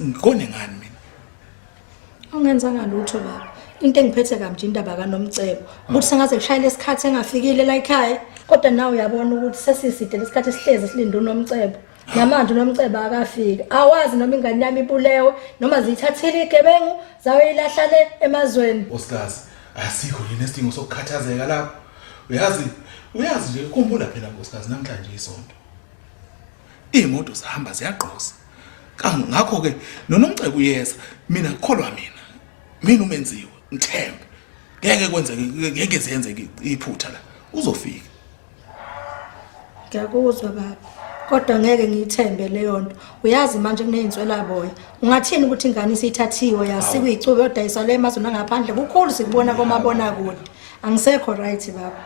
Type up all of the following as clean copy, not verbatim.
ngikone ngani mina? Ungenzanga lutho baba. Into engiphethe kamje indaba kaNomcebo ukuthi sengaze kushayile isikhathi engafikile la ekhaya kodwa nawe uyabona ukuthi sesiside lesikhathi esihleze silinde uNomcebo. Namanje uNomcebo akafika. Awazi noma ingane yami ibulewe noma zithathile igebengu zaweyilahla le emazweni. Nkosikazi, asikho yini isidingo sokukhathazeka lapho. Uyazi nje ukhumbula phela nkosikazi namhlanje isonto. Imoto zihamba ziyaqhosa. Ngakho ke noNomcebo uyeza mina ngikholwa mina umenziwe ngithembe ngeke kwenzeke ngeke ziyenzeke iphutha la uzofika. Ngiyakuzwa baba kodwa ngeke ngiyithembe leyo nto. Uyazi manje kuneyintswela boya. Ungathini ukuthi ingane isithathiwe yasikwa icube yodayiswa le emazweni angaphandle kukhulu sikubona komabona kude. Angisekho right baba.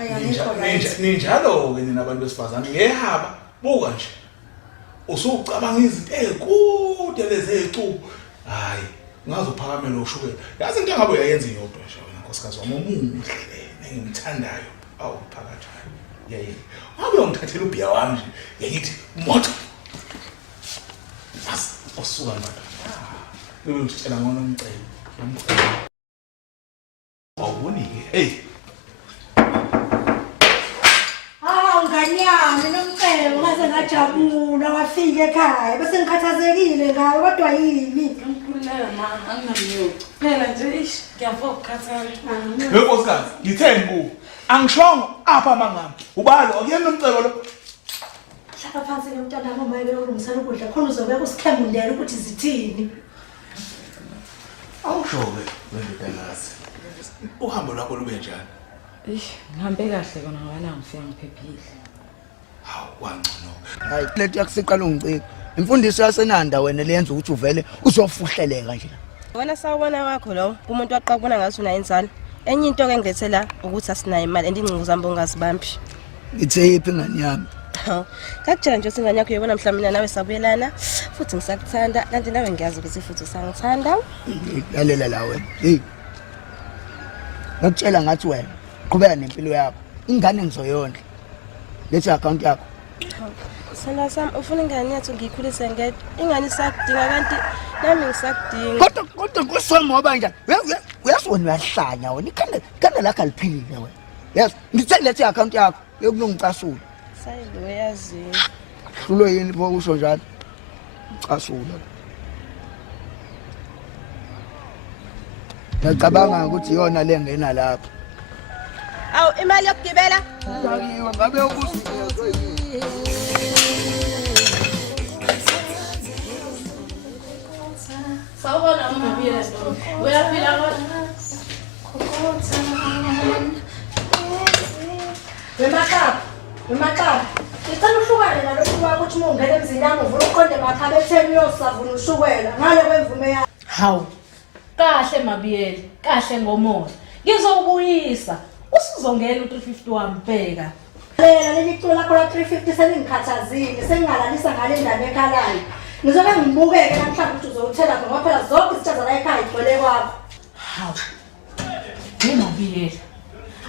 Ayangikho right. Ninjalo ke nina abantu besifazane ngehaba buka nje. Usucabanga izinto ezikude lezi ezicubu. Hayi, ngaze uphakamela ushukela. Yazi into engabe uyayenza iyodwa nje wena nkosikazi wami omuhle engimthandayo awuphakathi. Yey. Ngabe ungithathela ubhiya wami nje. Ngithi moto. Osuka manje. Lo ngitshela ngona uMcebo. Awuboni ke. Hey. Nganyami noMcebo ngaze ngajabula wafika ekhaya bese ngikhathazekile ngawe kodwa yini ngikulela mama anginamnyoka phela nje ish ngiyavuka ukukhathala Nkosikazi ngitheni ku angishongo apha mangami ubalo akuyena noMcebo lo hlala phansi ke mntwana wami maye ulungisela ukudla khona uzobeka usikhembundela ukuthi zithini awushoke wendodakazi uhambo lwakho lube njani ngihambe kahle kona ngala ngifika ngiphephile hawu wangcono hayi lethi yakusiqala ungicika imfundiso yasenanda wena leyenza ukuthi uvele uzofuhleleka nje wena sawubona wakho lo umuntu waqabona ngathi una inzalo enye into ke ngilethela ukuthi asinayo imali andincingo zami ongazibambi ngithe iphi ngani yami kakutshela nje singane yakho uyabona mhlawumbe nawe sabuyelana futhi ngisakuthanda kanti nawe ngiyazi ukuthi futhi usangithanda lalela la wena hey ngakutshela ngathi wena qhubeka nempilo yakho ingane ngizoyondla lethi account yakho Sala sam ufuna ingane yethu ngiyikhulise ngedwa ingane isakudinga kanti nami ngisakudinga kodwa kusoma ngoba njani uyasona uyahlanya wena ikhanda lakho aliphilile wena yes ngithe lethi account yakho yokulungicasula sayilo yazi hlulo yini pho usho njalo ucasula ngicabanga ukuthi yona le ngena lapha awu imali yokugibela ngakiwe ngabe ukuzizwe yini sawubona umabiyela lo uyaphila kodwa Wemakhaya ngicela uhlukane nalokhu kwakho ukuthi ungene emzini yami uvula uqonde emakhaya etheni uyosavuna ushukela ngale kwemvume yakho hawu kahle mabiyela kahle ngomoya ngizobuyisa usuzongena u350 wami bheka lela lelicula lakho la 350 seningikhathazile sengingalalisa ngale ndaba ekhalayo ngizobe ngibukeke namhlanje ukuthi uzowuthela ngoba phela zonke isithaza la ekhaya igcwele kwakho hawu mabiyela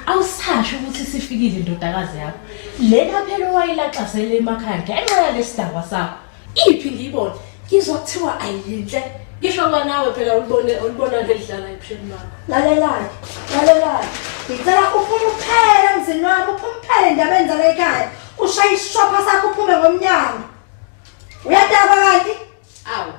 awusasho ukuthi sifikile indodakazi yakho lena phela wayilaxasele emakhaya ngenxa yalesidaba sakho iphi ngiyibona ngizothiwa ayinhle ngisho kwanawe phela ulibona ledlala ebusheni bakho lalelayo ngicela uphume uphele emzini wami uphume uphele endabeni zala ekhaya ushaye isishopha sakho uphume ngomnyango uyadaba kanti awu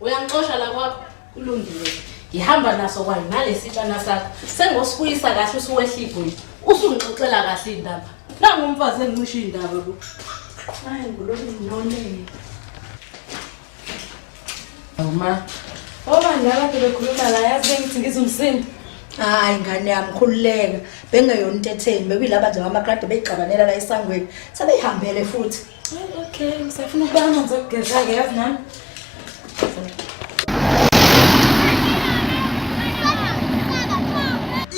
uyangixosha la kwakho kulungile ngihamba naso kwayo nalesitshana sakho sengosifuyisa kahle usuwehlibhoyi usungixoxela kahle indaba nangumfazi engimisha indaba lo hayi ngulokhu nonene awuma manje abantu bekhuluma la yazi ngithi ngizumsindo hayi ngane yami khululeka bengeyona into etheni bekuyilaba nje amakrade beyixabanela la esangweni sebeyihambele futhi okay ngisafuna ukuba amanzi okugeza ke yazi nami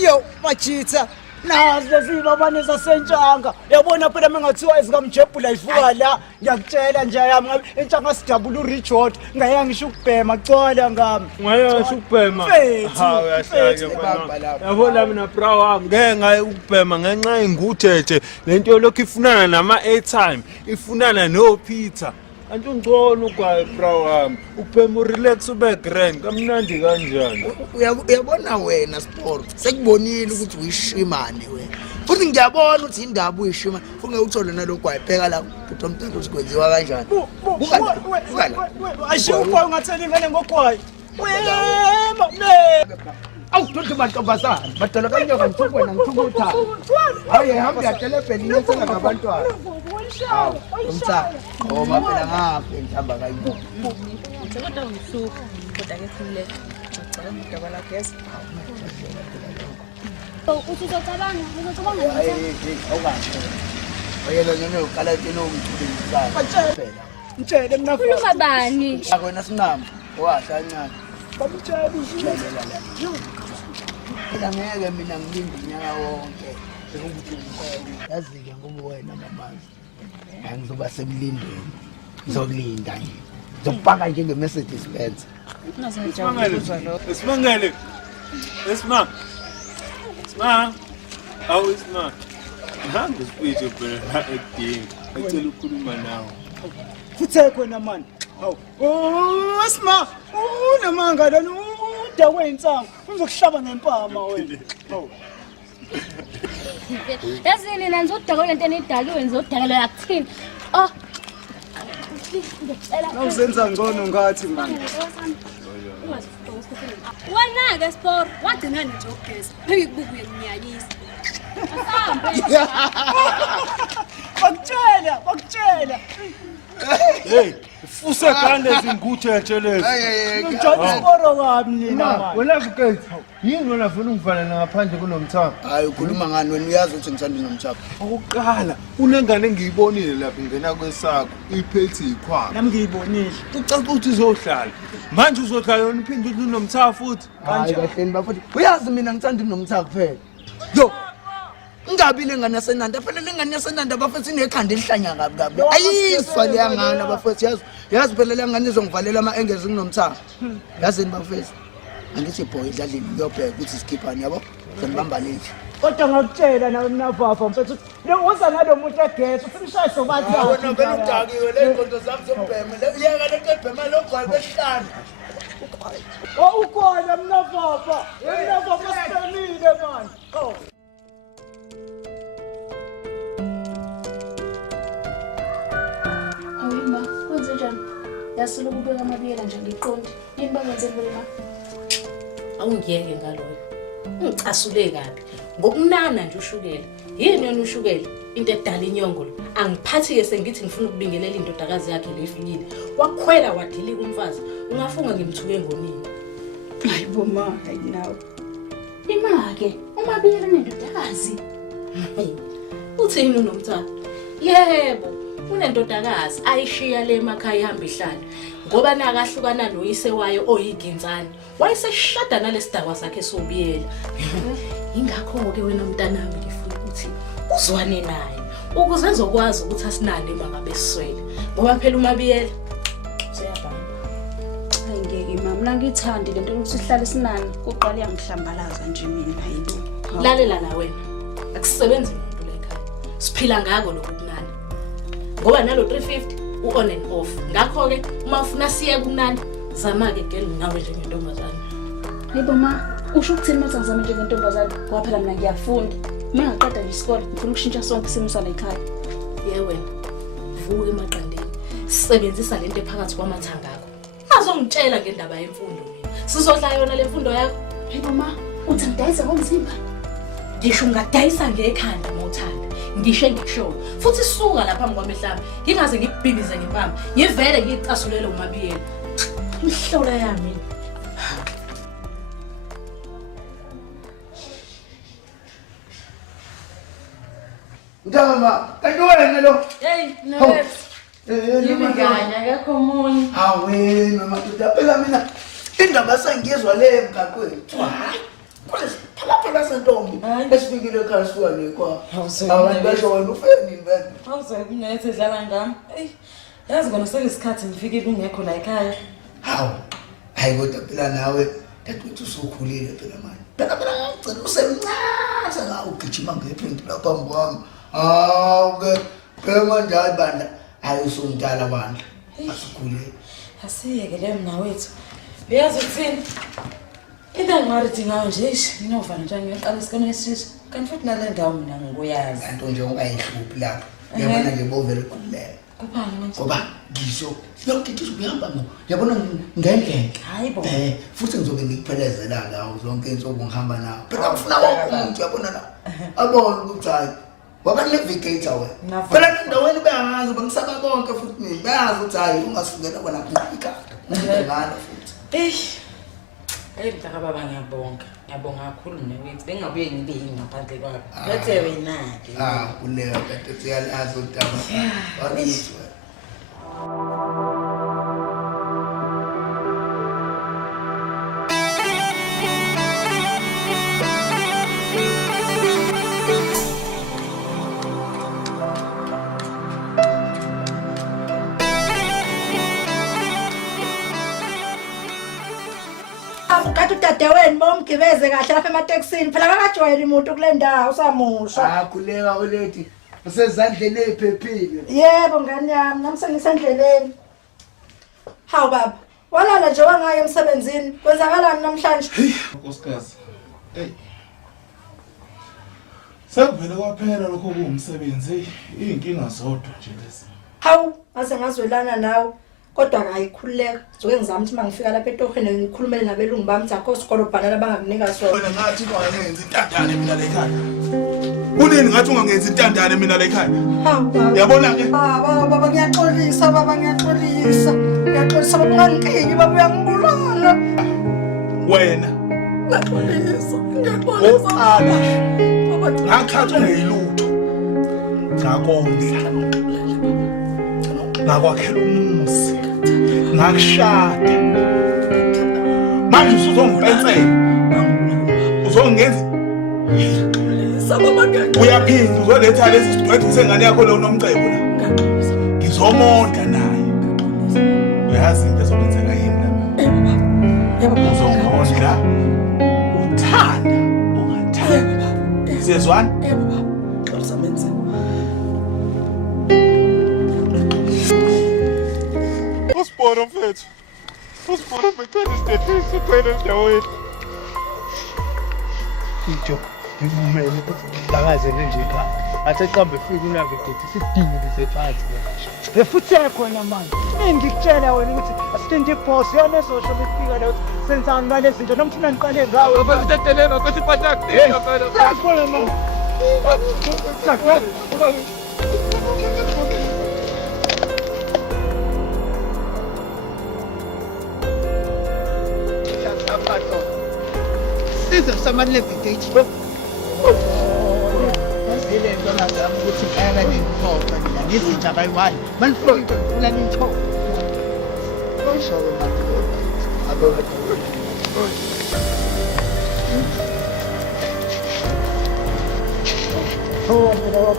yo machitha nazo zibabane zasentshanga yabona phela mengathiwa izikamjebula ivuka la ngiyakutshela nje yami ngabe entshanga sidabula uRichard ngaya ngisho ukubhema cwala ngami ngayasho ukubhema hawu yahlake mama yabona mina bra wami ngeke ngaye ukubhema ngenxa inguthethe lento lokho ifunana nama airtime ifunana no Peter Antungcono ugwayi bra wami. Uphema urelax ube grand. Kamnandi kanjani? Uyabona wena sport. Sekubonile ukuthi uyishimane wena. Futhi ngiyabona ukuthi indaba uyishima. Ufuna uthole nalogwayi pheka la ukuthi umntwana usikwenziwa kanjani. Ashiya ugwayi ungatheli ingane ngogwayi. Wema ne. Awu dodhe bantombazana. Badala kanyoka ngithuku wena ngithuku uthanda. Hayi hamba yadelebheni yethenga ngabantwana. Hawu umntana. Oh maphela ngaphe ngihamba kayibo. Kodwa ngisuka kodwa ke khulile. Ngicela udaba la gas. Uthi uzocabanga Awukahle. Oyela nyene uqala tena umthule isaka. Mtshele mina khuluma bani? Akwena sinama. Owahla kancane. bamtshela Phela ngeke mina ngilinde unyaka wonke. Yazi-ke ngoba wena mamazi. Angizoba semlindweni. Ngizokulinda nje. Ngizokupaka njenge-Mercedes Benz. Isimangele. Isma. Awu Isma. Ngihamba isipitshe phela edinga. Ngicela ukukhuluma nawe. Futhe khona mani. Hawu. Oh Sma, unamanga lana uda wensanga. Uzokuhlaba ngempama wena. Hawu. Yazini nani zodakela into enidakiwe nizodakela yakuthini. Oh. Awuzenza ngcono ngathi mani. Wena ke sport, wagcina nje ugesi. Phekubuku yeminyakisa. Bakutshela. Hey, ufuse kande zinguthethe lezi. Ngijona isporo kabi nina mani. Wena Vikate, yini wena ufuna ungivalela ngaphandle kunomthamo? Hayi ukhuluma ngani wena uyazi ukuthi ngithanda nomthamo. Okokuqala, unengane engiyibonile lapha ingena kwesakho, iphethi ikhwama. Nami ngiyibonile. Ucaca ukuthi uzohlala. Manje uzohlala yona iphinde uthi unomthamo futhi. Hayi kahleni bafuthi. Uyazi mina ngithanda nomthamo kuphela. Yo. Ngabi lengane yasenanda phela lengane yasenanda bafethu inekhanda elihlanya kabi. Ayiswa le yangane bafethu yazi phela le ngane izongivalela ama-angles nginomthamo. Yazini bafethu. Angithi boy idlalini uyobheka ukuthi sikhiphani yabo. Senibamba lethi. Kodwa ngakutshela nawe mnafafa mfethu. Uza nalo muntu egesi usimshayise bathi. Wena vele udakiwe le inkonzo zami zobhema. Uyeka le tebhema logwayi besihlanu. Oh ukhona mnafafa. Mnafafa siqinile mani. Oh. Awima, kwenze njani? Yasilo kubeka amabiyela nje ngiqonde. Yini bangenze vele ma? Awungiyeke ngaloyo. Ungicasule kabi. Ngokunana nje ushukela. Yini yona ushukela? Into edala inyongo lo. Angiphathi ke sengithi ngifuna ukubingelela indodakazi yakhe lefikile. Wakhwela wadilika umfazi. Ungafunga ngimthuke ngonini. Hayibo ma, hayi nawe. Imake, umabiyela nendodakazi. Uthini unomthana? Yebo. Unendodakazi ayishiya le emakhaya ihamba ihlala ngoba nakahlukana noyise wayo oyigintsane wayeseshada nalesidakwa sakhe sobiyela ingakho ke wena mntanami ngifuna ukuthi uzwane naye ukuze ezokwazi ukuthi asinande mangabe siswele ngoba phela umabiyela useyabhanga. Hayi ngeke mama, mina ngithandi lento ukuthi sihlale sinani kuqala yangihlambalaza nje mina hayini. Lalela la wena akusebenzi umuntu la ekhaya siphila ngako lokunani ngoba nalo 350 u-on and off ngakho ke uma ufuna siye kunani zama-ke geli nawe njengentombazane. Hayibo ma, usho ukuthini uma ngizame njengentombazane ngoba phela mina ngiyafunda. Uma ngaqeda nje isikole ngifuna ukushintsha sonke isimo sala ekhaya. Wena vuka emaqandeni sisebenzisa lento ephakathi kwamathanga akho azongitshela ngendaba yemfundo mina sizodla yona le mfundo yakho. Hayibo ma, uthi ngidayisa ngomzimba? Ngisho ungadayisa ngekhanda mawuthanda ngisho engikushoyo futhi suka lapha ngwamehlaba ngingaze ngikubhibize ngempama ngivele ngiyicasulele umabiyela ihlola yami. Ndama, kanti wena lo. Hey, no. Yimingane akekho umunye. Hawe mama phela mina indaba sengizwa le emgaqweni. Hayi. Phela sentombi esifikile ekhaya suka lekwa. Abantu basho wena ufeni vele. Awuzokunethe dlala ngami. Yazi ngona sekuyisikhathi ngifikile ungekho la ekhaya. Hawu. Hayi kodwa phela nawe dadewethu usukhulile phela manje. Phela ngicela usemncane sengawugijima ngephinda lapha ngwami. Hawu ke phela manje hayi bandla hayi usumdala bandla. Asikule. Asiyeke leyo mnawethu. Uyazi ukuthini? Into engingarithi ngayo nje nginovana nje ngiyoqala isikole esisha. Kanti futhi nale ndawo mina ngikuyazi. Kanti nje ungayihluphi lapho. Uyabona nje bovele kukhuleka. Kuphani manje? Ngoba ngisho yonke kuyahamba ngo. Yabona ngendlela. Hayibo. Futhi ngizobe ngikuphelezela ngawo zonke insuku ngihamba nawo. Phela ngifuna wonke umuntu yabona la. Abona ukuthi hayi waba navigator wena. Phela endaweni beyangazi bengisaba bonke futhi mina. Bayazi ukuthi hayi ungasukela bona ngikada. Ngingana futhi. Mntaka baba ngiyabonga. Ngiyabonga kakhulu mnewethu. Bengabuye ngibe yini ngaphandle kwakho. Bethe wena-ke. Kuleyo kade siyalazi udaba. Wakithi wena. Kathi udadewenu bomgibeze kahle lapha emateksini phela akajwayeli umuntu kule ndawo usamusha. Kuleka ulethi usezandleni eziphephile. Yebo ngani yami nami sengisendleleni. Hawu baba, walala nje wangaye emsebenzini. Kwenzakalani namhlanje? Nkosikazi. Sekuvele kwaphela lokho kuwumsebenzi, inkinga zodwa nje lezi. Hawu, ase ngazwelana nawe. Kodwa akayikhululeka. Zoke ngizama ukuthi mangifika lapha etokhweni ngikhulumele nabelungu bami zakho isikolo bhanana bangakunika sona. Wena ngathi ungangenzi intandane mina la ekhaya. Kunini ngathi ungangenzi intandane mina la ekhaya? Hawu. Yabona ke? Baba ngiyaxolisa baba ngiyaxolisa. Ngiyaxolisa baba ungangiqingi baba uyangibulala. Wena. Ngiyaxolisa. Ngiyaxolisa. Baba ngakhathwa ngeyilutho. Ngakondla. Ngakwakhela umuzi. Ngakushada. Manje usuzongipensela. Uzongenza uyaphinda uzoletha lesi sigwethu sengane yakho lo nomcebo la. Ngizomonda naye. Uyazi into ezokwenzeka yini la. Uzongondla. Uthanda ungathanda. Siyezwana? Xolisa menze. Usporo mfethu. Usporo mfethu sithethe kwena ndaweni. Ito ngimele ukuhlakazele nje ekhaya. Athe qambe fika unavigator sidingile sephansi. Befuthe khona manje. Ngikutshela wena ukuthi asithenje iboss yona ezosho befika la senzani ngale zinto nomthina niqale ngawe. Baba sitateleka ukuthi iphatha akuthini phela. Sakho manje. Sakho. Siza sama navigator. Zile ndona zami ukuthi kaya nithoka mina ngizinja bayiwayo. Manifika la nithoka. Bashawe manje. Abo. Oh, no,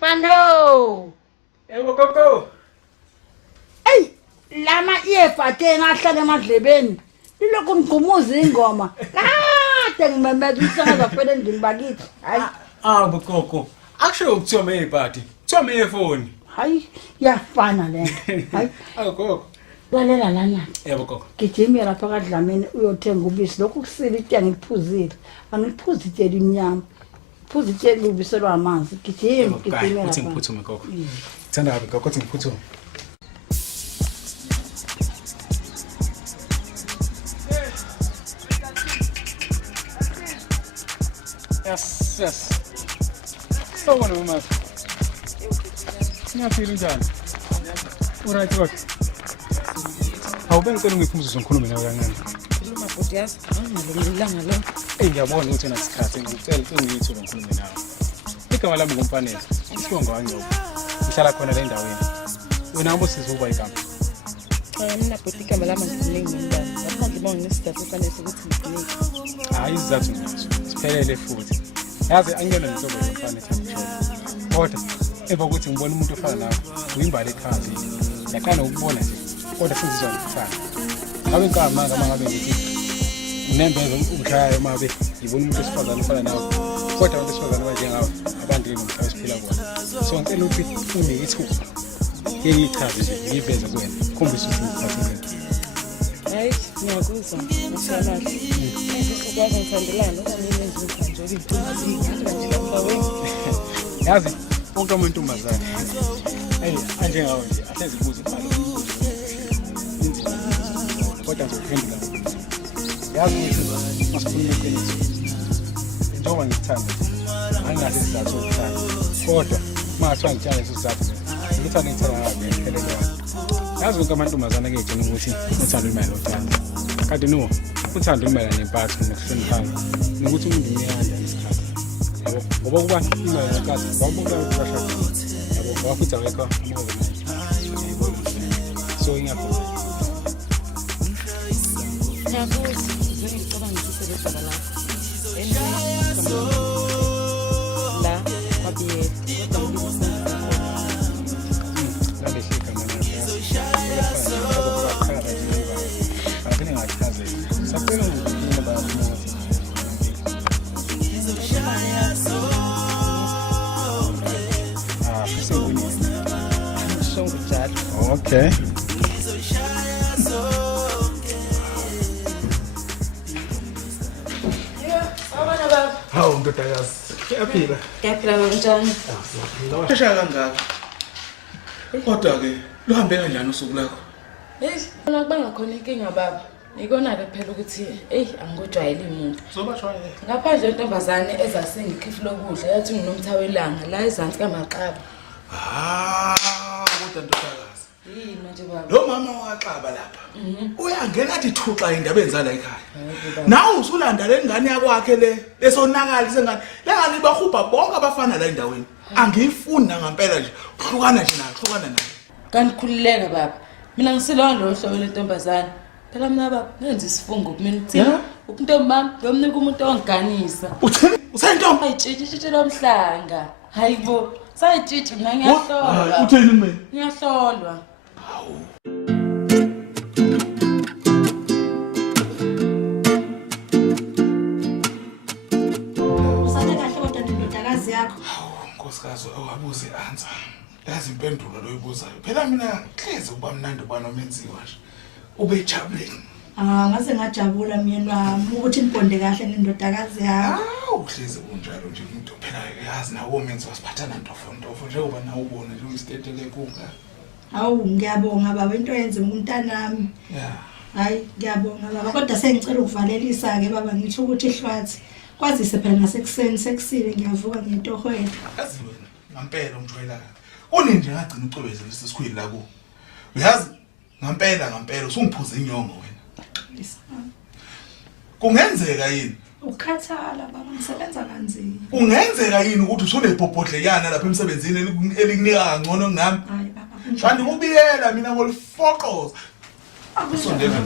Fano. Yebo gogo. Ey, lama earphone ngahlala emadlebeni. Lilokhu ngigumuza ingoma. Kade ngimemeza umsakaza phela endini bakithi. Hayi. Gogo. Akusho ukuthiwa meyipati. Kuthiwa meyefoni. Hayi, yafana lento. Hayi. Gogo. Lalela lana. Yebo gogo. Gijimira lapha kaDlamini uyothenga ubisi. Lokhu kusile itiya ngiliphuzile. Angiliphuzi itiyela imnyama. Phuzi itiyela ubiselwa amanzi. Gijimira Uthi ngiphuthume gogo. Thanda kabi gogo uthi ngiphuthume. Yes. Sawubona mama. Ngiyaphila njani? Uright kodwa. Awubengicela ngiphumzise ngikhulume nawe kancane. Khuluma bhuti yazi, angililanga lo. Ngiyabona ukuthi unesikhathi ngicela ungithi ngikhulume nawe. Igama lami ngumfanele. Isibongo wanyoba. Ngihlala khona le ndaweni. Wena ngobosiza ukuba igama. Mina bhuti igama lami ngikuningi ngindaba. Ngaphandle uma nginesizathu kufanele ukuthi ngikunike. Hayi isizathu ngaso. Siphelele futhi. Yazi angiyona inhlobo yomfana ethi kodwa emva kokuthi ngibona umuntu ofana nawe uyimbali ekhazi. Yaqala ukubona nje. Kodwa futhi sizongifana. Ngabe igama ngabe ngithi nembeza umkhaya mabe ngibona umuntu esifazana ofana nawe. Kodwa abantu esifazana abanjengawe abandile nomhlaba esiphila kuwona. So ngicela ukuthi ungiyithi ngiyichaze nje ngiveze kuwena. Khombisa ukuthi ngikhathele. Hayi, ngiyakuzwa. Mashallah. Ngikwazi ngithandelana okanye nenze umkhanjo yazi wonke amantombazane anjengawo nje ahlezi kuze kodwa ngizophendula yazi ukuthi masikhulume iqiniso njengoba ngikuthanda angingase sizathu sokuthanda kodwa mathiwa ngitshela leso sizathu ngikuthanda ngithanda ngabe ngiphelele yazi wonke amantombazane kuyedinga ukuthi uthando lumele nothando kanti no uthando lumele nempatho nokuhloniphana nokuthi umuntu umyanda isikhathi ngoba kuba imali yakazi wabona ukubashaka yabo wafuthi awekho amazwe so ingakho Ngiyabuza, ngicabanga ukuthi sebedaba la. La, kwabiye. Ngaleshika manje akini ngachaze sapelo ngikukhuluma bayamuthi okay hawu ndodakazi yaphila Ngiyaphila kanjani? Shaya kangaka. Kodwa ke luhambe kanjani usuku lakho? Mina kubanga khona inkinga baba. Ngikona ke phela ukuthi angikujwayele imuntu. Zobashwaye. Ngaphandle intombazane ezasengikhifula lokudla yathi nginomthawelanga la ezansi kaMaqaba. Kodwa ndodakazi. Yini manje baba? Lo mama wakaXaba lapha. Uyangena athi thuxa indaba enzala ekhaya. Nawe usulanda le ngane yakwakhe le esonakala sengane. Le ngane ibahubha bonke abafana la endaweni. Angiyifuni ngampela nje. Hlukana nje nayo, hlukana nayo. Kanikhululeka baba. Mina ngisilona lo hlobo lentombazane. Phela mina baba ngenza isifungo kumina uthini? Ukuntombami ngomnika umuntu onganisa. Uthini? Usentombi? Ayitshitshitshi lomhlanga. Hayibo, sayitshitshi mina ngiyahlolwa. Uthini mina? Ngiyahlolwa. Hawu. Usale kahle kodwa nendodakazi yakho. Nkosikazi awabuze answer. Yazi impendulo loyibuzayo. Phela mina hleze uba mnandi ubana omenziwa nje. Ubejabuleni. Ngase ngajabula myeni wami ukuthi nibonde kahle nendodakazi yakho. Uhleze kunjalo nje umuntu phela yazi nawo omenziwa siphathana ntofo njengoba nawe ubona nje uyistetele kunga. Hawu ngiyabonga baba into yenze umntanami. Yeah. Hayi ngiyabonga baba kodwa sengicela ukuvalelisa ke baba ngithi ukuthi ihlwathi kwazise phela nasekuseni sekusile ngiyavuka ngentohweni. Yazi wena ngampela umjwayela. Unini ngagcina ucobeze lesikhwili la ku. Uyazi ngampela usungiphuza inyongo wena. Kungenzeka yini? Ukukhathala baba ngisebenza kanzima. Kungenzeka yini ukuthi usunebhobhodleyana lapha emsebenzini elikunika kangcono kunami? Hayi baba. Kanti ubiyela mina ngolifoqoza. Akusondela.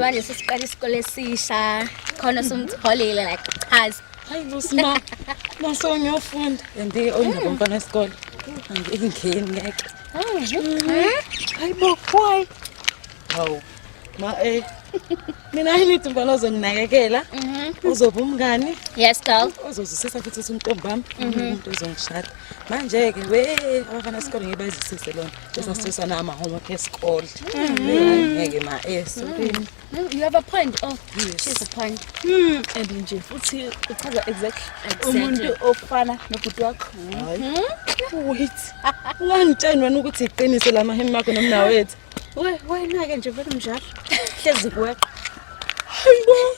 manje sesiqala isikole esisha khona somtholile like chaza Hayi Busima. Naso ngiyofunda. Ende oyingomfana esikole. Angingeni ngeke. Hayibo why? Hawu. Ma mina nginithi umfana ozonginakekela. Uzoba umngani. yes girl Uzozisisa futhi umntombi wami. Umuntu ozongishada. Manje ke we abafana esikole ngebazisise lona. Bese sithosa nama homework esikole. Ngeke ma sorry. you have a point oh Yes. she's a point and nje futhi uchaza exactly umuntu ofana nobhuti wakho Wait. Ungangitsheni wena ukuthi iqinise lamahemi akho nomnawethu. wena ke nje vele njalo hlezi kuweqa Hayibo.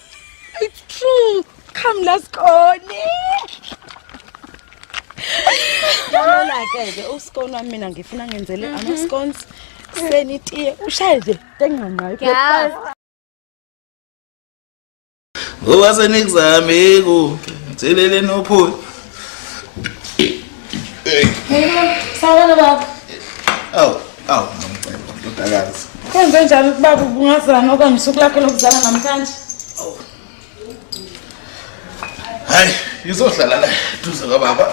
It's true. Come let's go. Yabona ke usikoni wami mina ngifuna ngenzele ama scones. Senitiye ushayede tenganayo. girl Ngoba senikuzame ku thelele nophuli. Sawona baba. Aw nomcebo ndodakazi. Kwenze njani ubaba ubungazana okanye usuku lakhe lokuzala namhlanje? Hayi izohlala la duze kababa.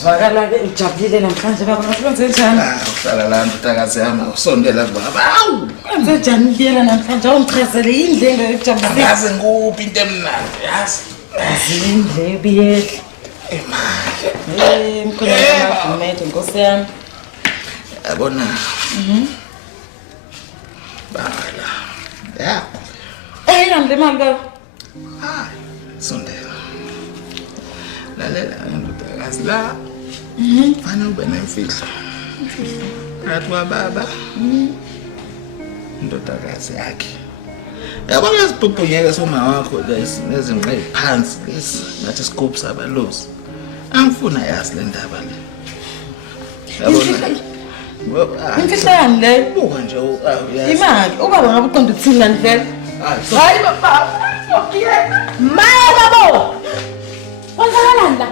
Zwakala ke ujabulile namhlanje baba ngakwenze njani? Uhlala la ndodakazi yami usondela kubaba. Awu Kwenze njani biyela namhlanje awungichazele indlenga yokujabula. yazi nguphi into emnandi yazi. Indle biyela. Mkhona ngavumele Nkosi yami. Yabona. Bala. Ya. Ngamle mali baba. Hayi sondela. Lalela ndodakazi la. Fana ube nemfihlo. Phakathi kwababa. Ndodakazi yakhe. Yabona isibhubhunyeke somama wakho lezinqa eziphansi lesi nathi scope sabalozi. Angifuna yazi le ndaba le. Yabona. Imfihlane le. Buka nje uyazi. Imali ubaba ngabe uqonda ukuthini ngani vele? Hayi baba. Maya babo. Kwenzakalani la?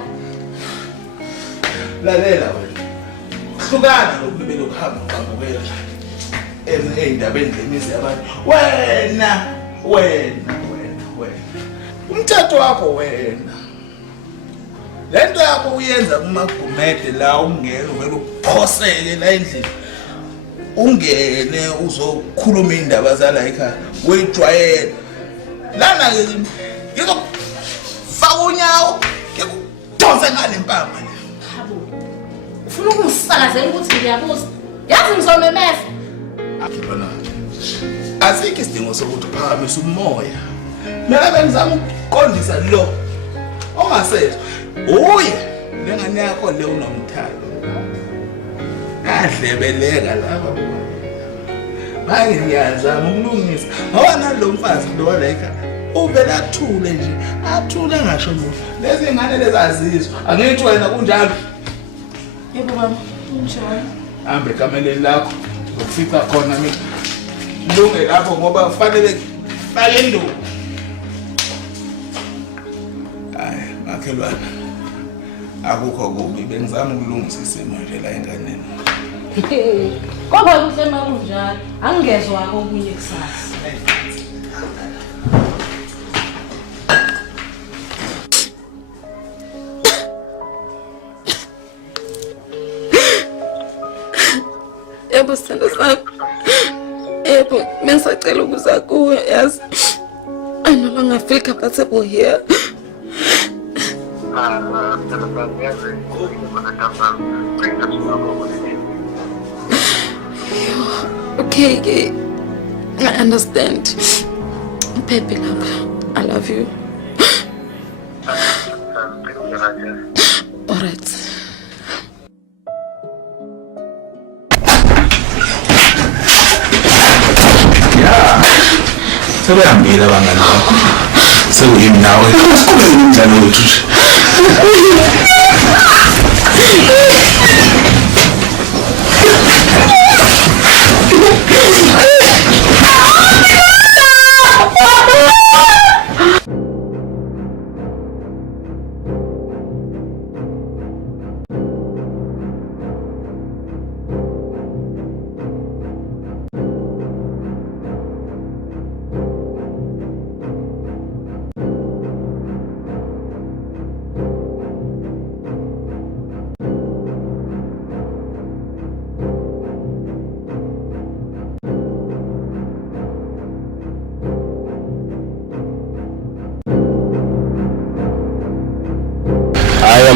lalela wena. Hlukana lokubele ukuhamba uqhubukela. Endabeni lemizi yabantu. Wena. Umthetho wakho wena. Lento yakho uyenza kumagumede la ungene uvela uphoseke la endlini. Ungene uzokhuluma indaba zala ekhaya. Wejwayela. Lana ke ngizofaka unyawo ngikudonse ngale mpama le. Ufuna ukungisakazela ukuthi ngiyabuza. Yazi ngizomemeza. Akubona. Asikho isidingo sokuthi uphakamisa umoya. Mina bengizama ukuqondisa lo. Ongasezwe. Uye lengane yakho le unomthando. Adlebeleka lapha bona. Manje ngiyazama ukulungisa. Ngoba nalo mfazi lo la ekhaya. Uvela athule nje. Athule ngasho lutho. Lezi ngane lezazizwa. Angithi wena kunjalo. Yebo baba, unjani? Hambe kameleni lakho. Ukufika khona mina. Lunge lapho ngoba kufanele fake induku. Hayi, makhelwana. Akukho kubi bengizama ukulungisa isimo nje la enganeni. Kodwa kuhle makunjalo. Angingezwe wako okunye kusasa. Yebo sithando sami. Yebo, mengisacela ukuza kuwe yazi. I no longer feel comfortable here. Okay, I understand. Baby love, I love you. All right. Sebehambile abangani bakho. Sekuyimi nawe. Siqhubeke nomdlalo wethu nje.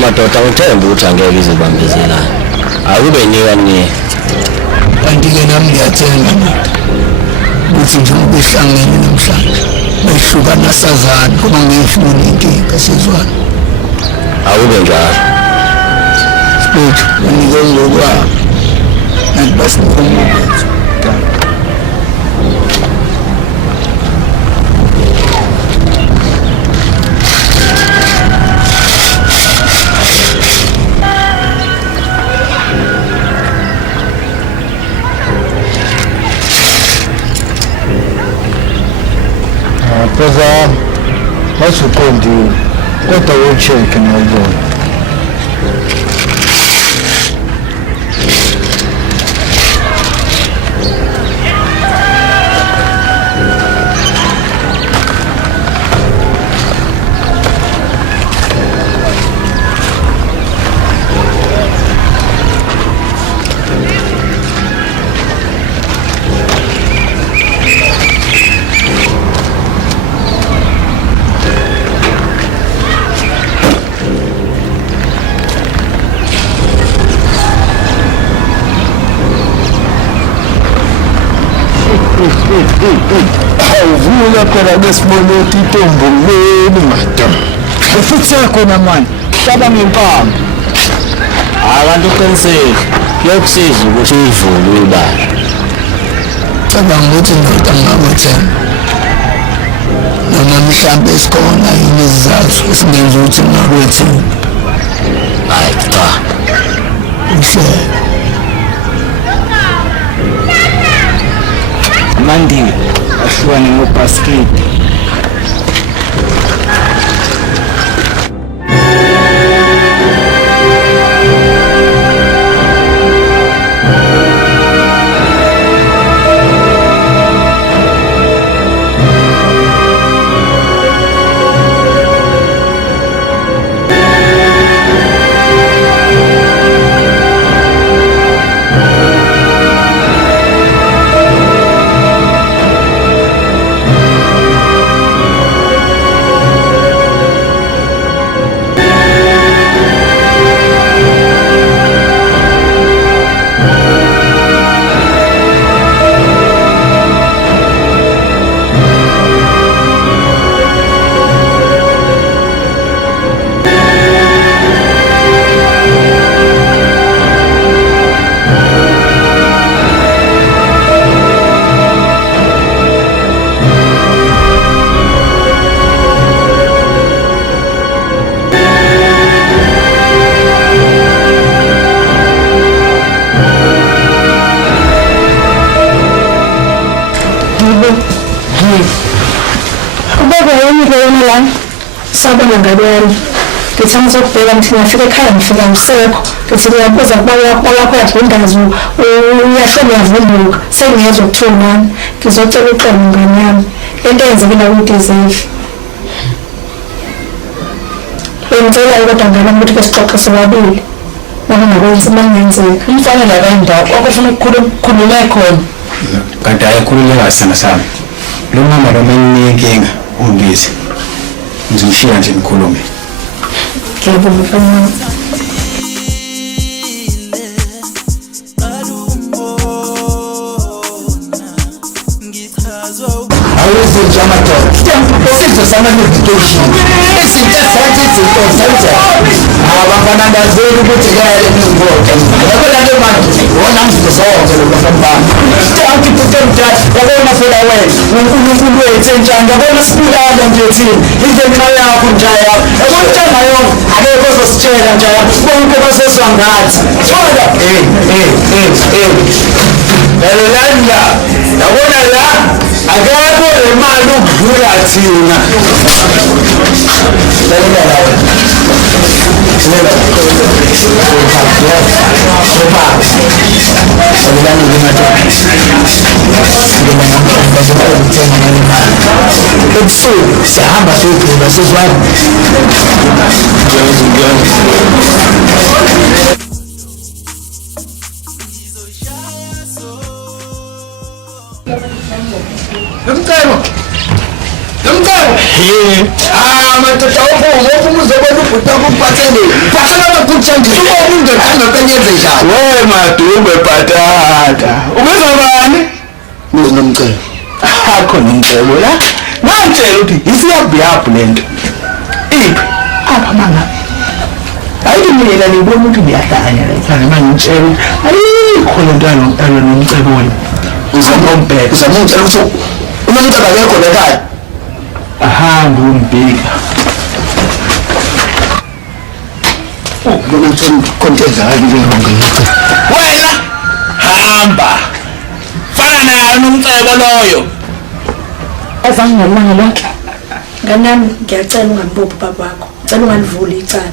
madoda ngithemba ukuthi angeke izibambezelana akube nika kanti-ke nami ngiyathenga ukuthi njengoba ehlangene namhlanje behlukana sazana ngoba ngiyifuna inkinga sizwana akube njalo sibethu unikeza okwabo nathi basikhomukeza Pesa wasuqondile kodwa ucheck nawubona awuvuka phela besibonoti intombuleni madam futhi yakhona manje hlaba ngempama abantu uqinisile kuyokusiza ukuthi uyivule uyibale cabanga ukuthi ndoda ngingakwethendi noma mhlawumbe esikhona yini isizathu esingenza ukuthi ngingakwethendi hayi cha uhlelo mandi ahlukane ngobasket sabona ngabe yami ngithi ngizobheka ngithi ngiyafika ekhaya ngifika ngisekho ngithi ngiyabuza kuba yakho yathi indazi uyashona uyavunduka sengiyezwa ukuthiwa ngani ngizocela uxolo ngane yami lento yenzekile kuDizeli bengicela kodwa ngane ukuthi kesixoxe sobabili noma ngakwenza mangenzeka umfanele akayindawo okufuna ukukhuluma khona kanti ayakhululeka sithanda sami lo mama lo menginenkinga ungibize ngizishiya nje ngikhulume ngiyabonga mfana awuzenza amadoda sizwe sama-notification izinto ezathi izinto zenza abafana ngazeli ukuthi kuyale ningoda yabo lale manje wona mzizonke lokufambana tanki putemdala yabona phela wena uNkulunkulu wethu enjani yabona sibulala nje thina ingenxa yakho njaya yabona ntanga yonke akekho ozositshela njaya bonke baseswa ngathi thola lelanda yabona la akekho imali ukudlula thina ebusuku siyahamba siyogcina sizwana Mcebo. Tata uphuma uzobona ubhuti wakho uphathele. Phathela bakutshengisa ubona indoda angakenyenze njani. Hey madube bhatata. Ubiza bani? Nomcebo. Akho nomcebo la. Mantshela uthi isiyabhiyabhu lento. Apha manga. Hayi mina ngibona ukuthi ngiyahlanya la ekhaya manje ngitshela ayikho lento yalo nomcebo wena. Uzombheka. Uzamutshela ukuthi unomcebo akekho lekhaya. Ahamba umbheka. Wena hamba. Fana naye nomcebo loyo. Azange ngelanga lonke. Nganami ngiyacela ungambophi baba wakho. Ngicela ungalivuli icala.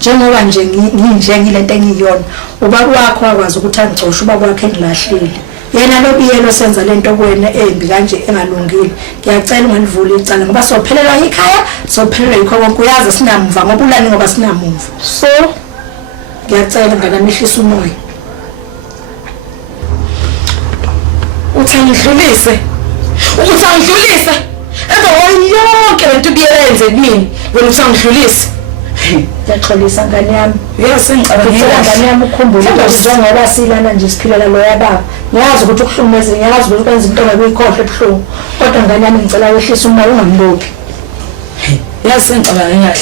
Njengoba nje ngilento engiyona, ubaba wakho wakwazi ukuthi angicoshe ubaba wakhe engilahlile. Yena lo biyelo senza lento kuwena embi kanje engalungile. Ngiyacela ungalivuli icala ngoba sophelelwa ekhaya, sophelelwa yikho konke uyazi sinamva ngoba ulani ngoba sinamumva. So ngiyacela nganamehlisa umoya. Uthangidlulise. Uthangidlulise. Emva yonke lento biyenze kimi, wena uthangidlulise. Yaxolisa ngane yami. Ngiyasengicabangela ngane yami ukukhumbula ukuthi njengoba silana nje siphilela lo yababa. Ngiyazi ukuthi ukuhlumeza, ngiyazi ukuthi kwenza into ngakuyikhohle ebuhlungu. Kodwa ngane yami ngicela wehlisa umoya ungambophi. Ngiyasengicabanga kahle.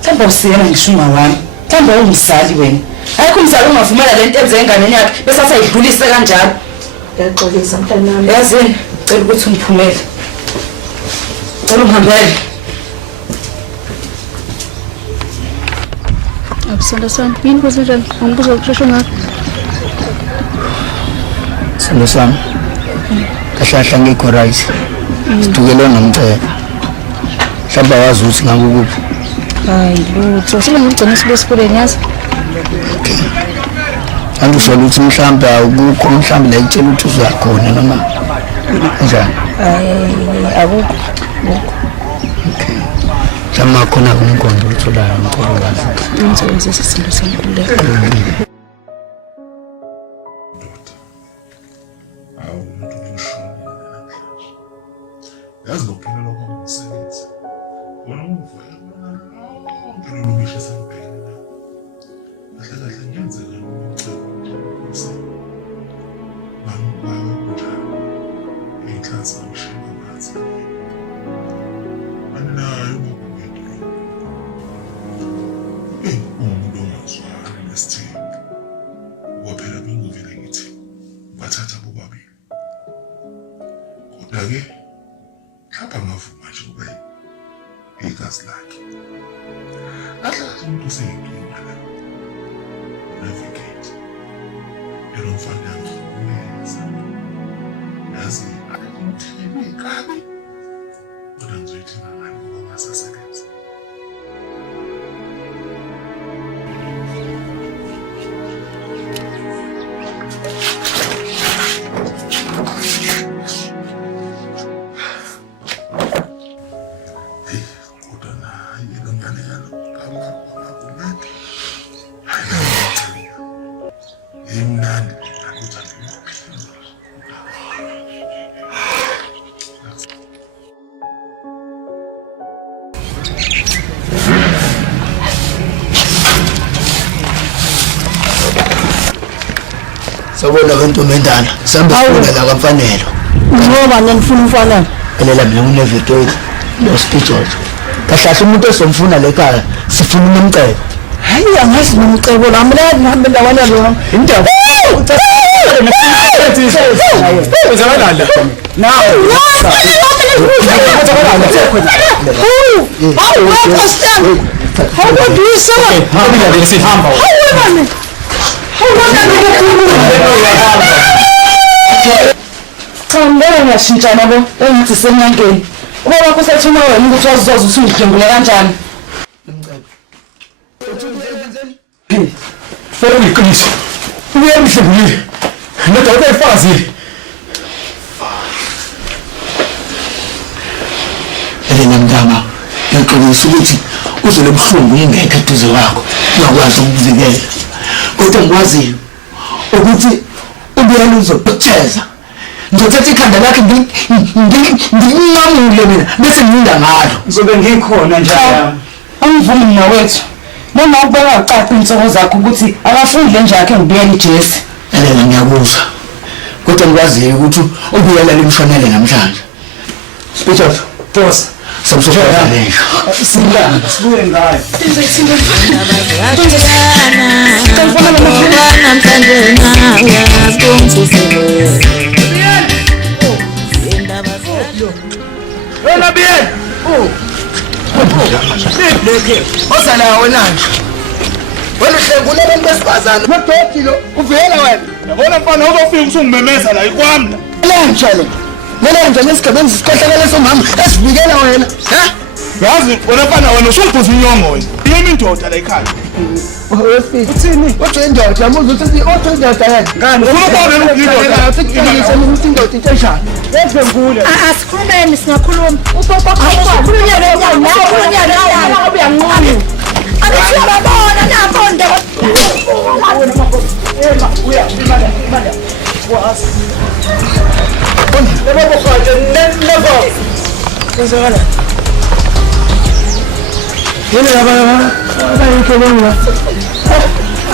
Mhlawumbe usiyena ngisho ungawami. Mhlawumbe ungumsali wena. Ayikho umsali ungavumela lento enze engane yakhe bese asayidlulise kanjalo. Ngiyaxolisa mntana wami. Yazini, ngicela ukuthi ungiphumele. Ngicela ungihambele. Abusanda sami, yini kwenzenjani? Angibuza ukusheshe ngakho. Silo sami. Kahlahla ngikho right. Sidukelwe nomcebo. Mhlawumbe wazi ukuthi ngakuphi. Hayi lutho, sile ngigcina sibesikoleni yazi. Angisho ukuthi mhlawumbe awukho mhlawumbe la itshela ukuthi uzakhona noma njani. Akukho. Okay. Jama khona umgondo utholayo umqondo kahle. Ngizokwenza isinto sankululeko. Awu umuntu umshoni namhlanje. Yazi lokuphelelwa komsebenzi. Wona uvela lonke lo misho sembhekene. Kahle kahle ngiyenzeka umcebo umsebenzi. Bangibaba kunjalo. Inhlansi ngishilo ngathi. Anayo umuntu ongazwani nesithembu. Waphela bengivele ngithi bathatha bobabili. Kodwa-ke mhlawumbe angavuma nje kube igazi lakhe. Ahlazi umuntu useyinkinga la. Navigate. Elomfana yangifumeza. Yazi akangithembe kabi. Kodwa ngizoyithina ngani ngoba ngasasebenza. Sabona abantu mendala sambe sifuna la kafanelo. Ngoba nifuna umfana. Elela mina unevigate lo spiritual. Kahlahla umuntu esomfuna lekhaya sifuna unomcebo. Hayi angazi nomcebo lami la ngihambe ndawana lo. Indaba. Uzabalala. Nawe. How do you say? Ngeke ngashintsha nabo engithi senyangeni. Ubaba wakho sethuma wena ukuthi wazizoza usungidlengule kanjani. Fora ngiqinisa. Uyamhlengulile. Ndoda uyifazile. Elena mntama, ngixolisa ukuthi uzole buhlungu ingekho eduze kwakho. Ungakwazi ukuvikela. Kodwa ngikwaziyo ukuthi ubuyela uzokutheza ngizothatha ikhanda lakhe nginqamule mina bese nginda ngalo ngizobe ngikhona njalo angivumi mina wethu noma ukubeka ucaca insoko zakho ukuthi akafundle nje akhe ngibuyele ijesi Elena ngiyakuzwa kodwa ngikwaziyo ukuthi ubuyela lemshonele namhlanje speech of boss samsoshela nje singana sibuye ngayo namhlanje nawe asibongisele wena bien Leke, osala wena nje. Wena uhlengule abantu besifazana. Nodoti lo, uvela wena. Yabona mfana uzofika usungimemeza la ikwami la. Lenjalo. Ngilenze nesigebenzi sikhohlekele somama. Esivikela wena. Ha? Yazi wena mfana wena usungiphuza inyongo wena. Yimi indoda la ekhaya. Uthini? Uthi indoda, yamuza ukuthi uthi indoda yena. Ngani? Ufuna ukubona indoda. Uthi indoda inteshana. Yezengule. Asikhulumeni singakhuluma. Upopa khuluma nawe uyanqoqa. Angisiyabona napho nje. Uya, imali. Was. Lebo bokhaje never. Kwenzakala. Yini laba bayikholonga.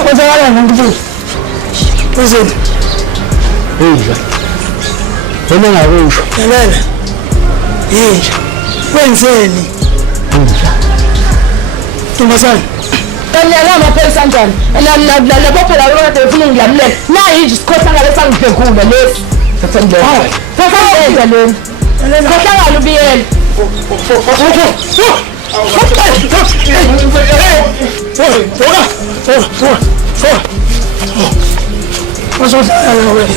Kwenzakala ngikubuza. Kwenzeni? Hey. Wena ngakusho. Yabona. Yini? Kwenzeni? Tumbasana. Kanyala amaphoyisa kanjani? La bophela lokade ufuna ngiyamlela. Nayi nje isikhohla ngale sangibhekula lesi. Sasengiyela. Sasengiyela leni. Khohlakala ubiyele.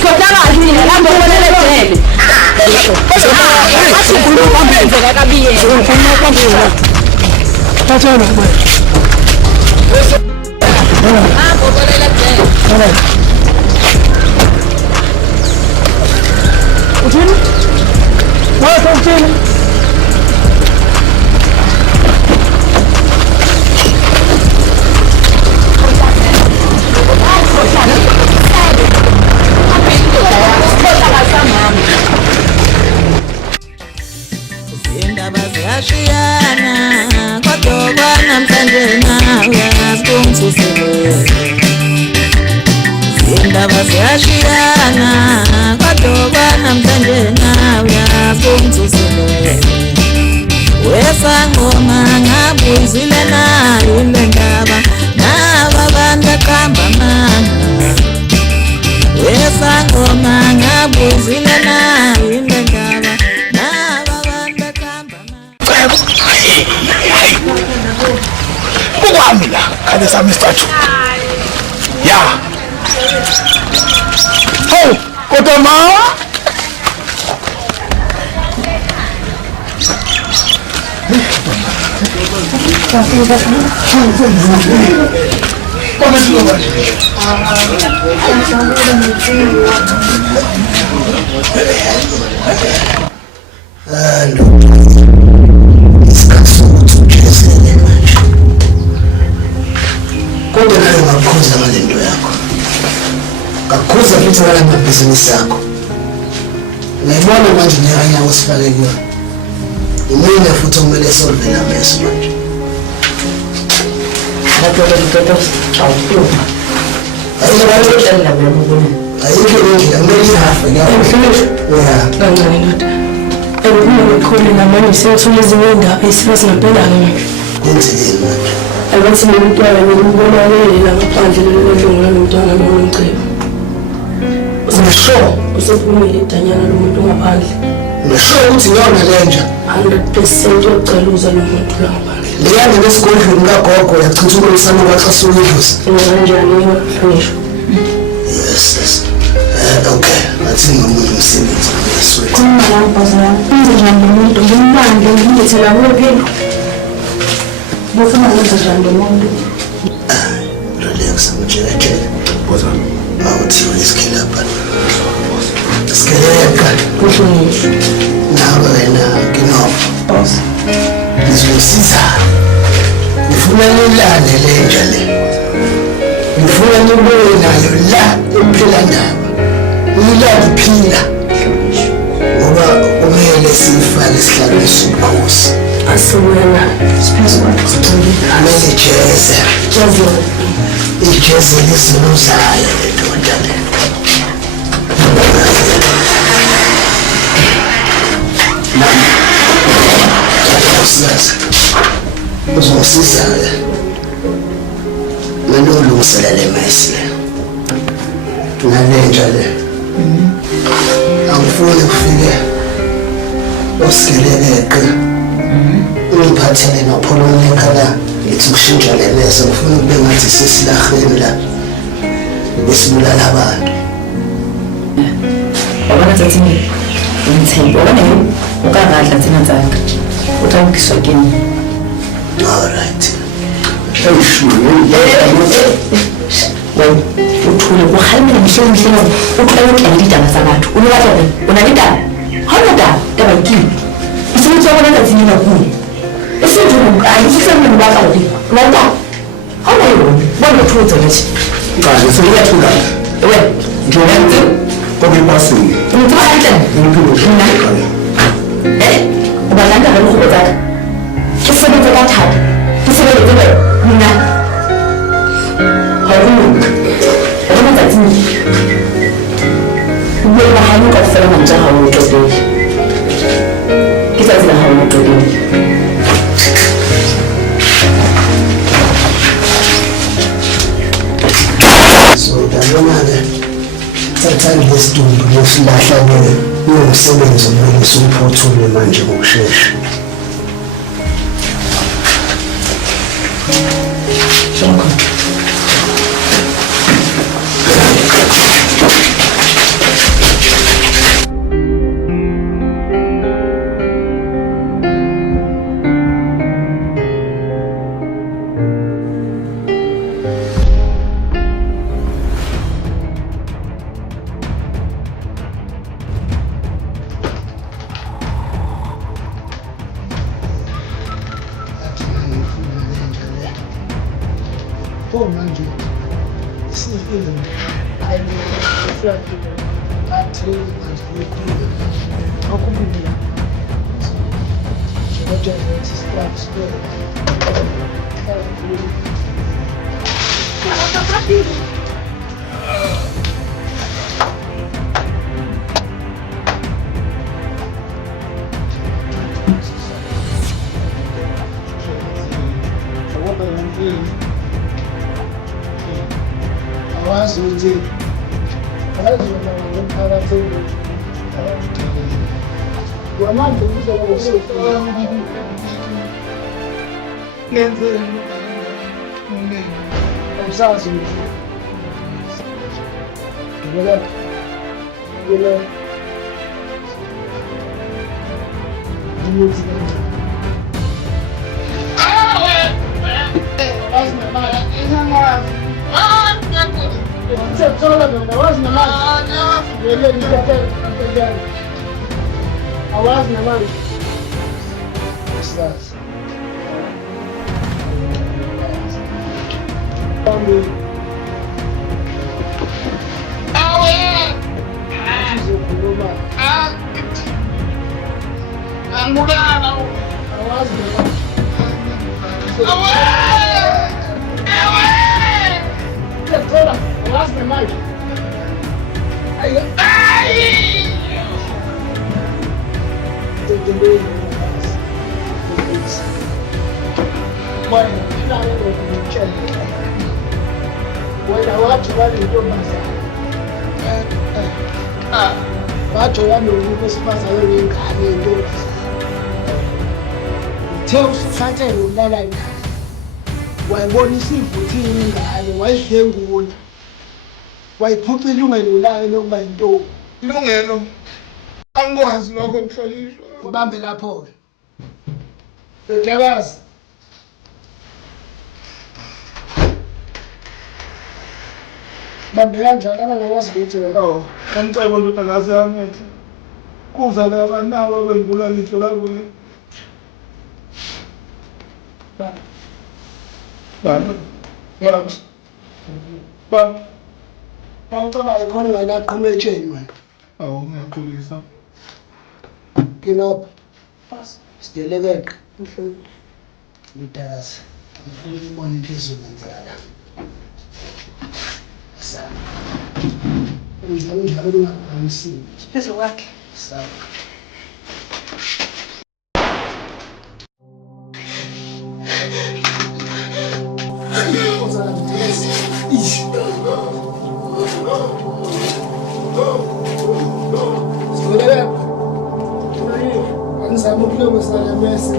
Khohlakala mina lapho ubonele vele. Athi ukhuluma kwenzeka kabiyele. Tatana manje. Uthini? Wathi uthini? Indaba ziyashiyana kodwa namhlanje nawe asibongisele. Indaba ziyashiyana kodwa namhlanje nawe asibongisele. Wesangoma ngabuzile nayo le ndaba naba bantu aqamba manga. Wesangoma ngabuzile nayo le ndaba naba bantu aqamba manga. Ukwami la khale sami isithathu. Ya. Hey, kodwa ma. Kodwa nayo ngakukhuza ngale nto yakho. Ngakukhuza futhi ngala mabhizinisi yakho. Ngiyibona manje neyanya osifake kuyona. Imina futhi kumele solve la mess manje. Awuphuma. Ayikho indlela kumele ihafe ngiyafuna. Kancane ndoda. Uma ngikhona namanje siyothola ezinye indaba isimo singaphela nje. Kwenzekeni manje? Abathi nomntwana ngibonakele la ngaphandle lelungu lomntwana nomcebo. Usho Usephumile idanyana lomuntu ngaphandle. Ngisho ukuthi ngiyona lenja 100% yokuceluza lo muntu la ngaphandle. Leyana lesigodlweni kagogo yachitha ukulisana kwaXasuku idlozi. Kanjani ngisho? Yes. Okay, athi ngomunye umsebenzi ngeswe. Khona la bazala. Enze njani umuntu ngimanje ngimethela kuphela. Bofuna ukwenza njani umuntu? Relax amajele. Boza. Awuthi uyiskela bani? Skeleka. Kuhlonishwa. Nawe wena kinopha. Boss. Ngizosiza. Ngifuna nilale lenja le. Ngifuna nibuye nayo la emphela ndaba. Nilale phila. kumele siyifake esihlalweni sobukhosi. Asiwena siphezu kwakho sithole. Kumele ijeze. Ijeze lesinuzayo lendoda le. Usiyazi uzongisiza-ke nalolungisela le mesi le nalentsha le angifuni kufike osigelekeqe ungiphathele nopholoni ekhaya ngithi kushintsha le mesi ngifuna kube ngathi sesilaheni la besibulala abantu Wabona Tathini umthembu wabona ukakadla thina ntsaka utawukiswa kini. All right. Well, uthule kuhalimela ngihlelo uqala indaba zabantu. Unolata unalidala. Hona daba yini? Isithi wabona Tathini kakhulu. Isithi ayisisemini bakade. Unalata. Hona yini? Bona uthutho nje. Kahle sekuyathula. We, ngiyazi. Kobe passing. Ngithatha. Ubalanda lokho bezakhe. Kusebenza kanjani? Kusebenza mina. Hawu. Wabona Tathini. Ubona hayi ukufela manje hawu uqedile. Kizazi la hawu uqedile. So dabona-ke thathani lesidumbu losilahla-ke uyomsebenzi okumele siwuphothule manje ngokushesha. Manje sifile ayifika athi manje akubuya ngoja ngithi start awazi ukuthi ayizona ngomphakathi wamanje kuzokuba ngenzeni awusazi ngoba wayibona isivuthini ingane wayidlengula wayiphuca ilungelo layo lokuba yintombi. Ilungelo angikwazi lokho kuhlonishwa. Ubambe lapho ke Ndlekazi. Bambe kanjani abangakwazi ukuthi oh ngicela ukuthi akaze angethe kuza la banabo bengula litho la kuye. Awucabanga khona ngala qhuma etsheni wena. Awu ngiyaxolisa. Kinop. Sideleke. Ngidakaza. Ngibona phezulu ngiyala. Sawa. Njalo ungaqhamisi. Phezulu kwakhe. Sawa. Angizama ukulokusala mese.